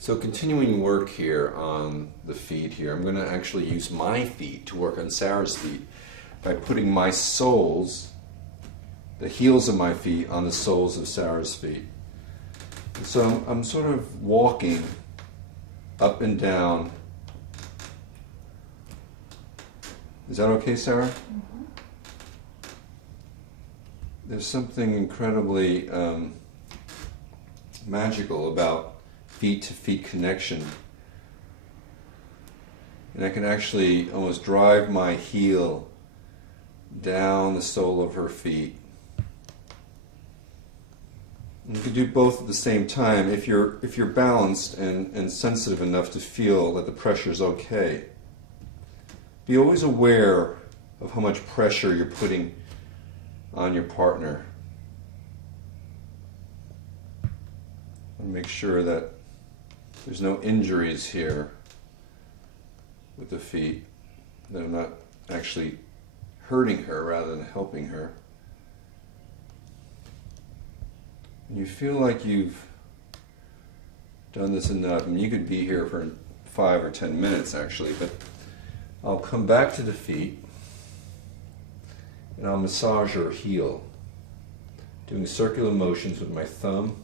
So continuing work here on the feet here, I'm going to actually use my feet to work on Sarah's feet by putting my soles, the heels of my feet, on the soles of Sarah's feet. And so I'm sort of walking up and down. Is that okay, Sarah? Mm-hmm. There's something incredibly magical about feet-to-feet connection. And I can actually almost drive my heel down the sole of her feet. And you can do both at the same time if you're balanced and sensitive enough to feel that the pressure is okay. Be always aware of how much pressure you're putting on your partner. And make sure that there's no injuries here with the feet, that I'm not actually hurting her rather than helping her. And you feel like you've done this enough. I mean, you could be here for 5 or 10 minutes actually, but I'll come back to the feet and I'll massage her heel, doing circular motions with my thumb.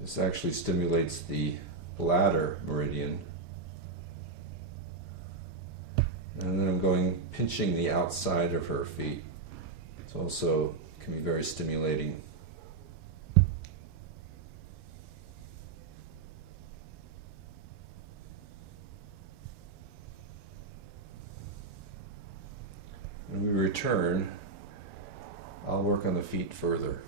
This actually stimulates the bladder meridian. And then I'm going, pinching the outside of her feet. It's also can be very stimulating. When we return, I'll work on the feet further.